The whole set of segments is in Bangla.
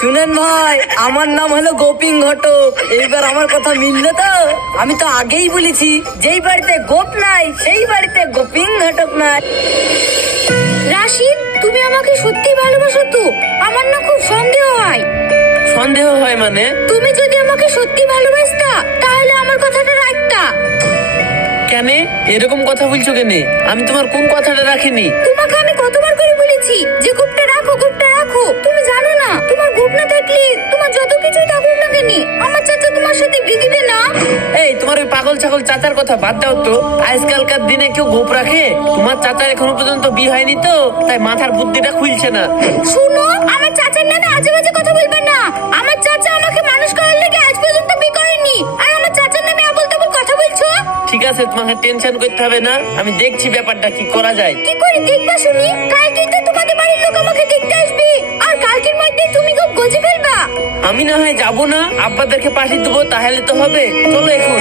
আমার নাম হলো গোপিং ঘটক। এইবার আমার কথা মিললে তো? আমি তো আগেই বলেছি যেই বাড়িতে গোপ নাই সেই বাড়িতে গোপিং ঘটক নাই। রাশিদ তুমি আমাকে সত্যি ভালোবাসো তো? আমার না খুব সন্দেহ হয়। সন্দেহ হয় মানে? তুমি যদি আমাকে সত্যি ভালোবাসতা তাহলে আমার কথাটা রাখতা। কেন? এরকম কথা বলছো কেন? আমি তোমার কোন কথাটা রাখিনি। তোমাকে আমি কতবার করে বলেছি যে গুপটা রাখো গুপটা রাখো। তোমার যত কিছুই থাকুক না কেন আমার চাচা তোমার সাথে বিয়ে দিবে না? এই তোমার ওই পাগল ছাগল চাচার কথা বাদ দাও তো। আজকালকার দিনে কেউ গোপ রাখে? তোমার চাচার এখনও পর্যন্ত বিয়ে হয়নি তো? তাই মাথার বুদ্ধিটা খুলছে না। শুনো আমার চাচার নামে আজে বাজে কথা বলবে না। আমার চাচা আমাকে মানুষ করার লেগে আজ পর্যন্ত বিয়ে করেনি। আর আমার চাচার নামে আবল তাবল কথা বলছো? ঠিক আছে তোমাকে টেনশন করতে হবে না। আমি দেখছি ব্যাপারটা কি করা যায়। কি করে দেখবা শুনি? কালকে তো তোমাদের বাড়ির লোক আমাকে দেখতে আমি না হয় যাব না আব্বাদেরকে পাঠিয়ে দেবো তাহলে তো হবে। চলো এখন।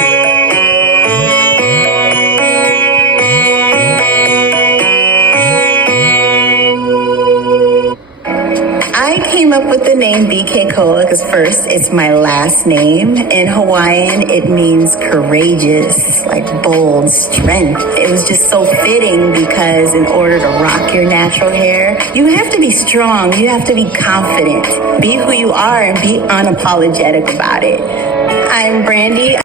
I came up with the name BK Koa because first, it's my last name. In Hawaiian, it means courageous, like bold, strength. It was just so fitting because in order to rock your natural hair, you have to be strong, you have to be confident, be who you are, and be unapologetic about it. I'm Brandy.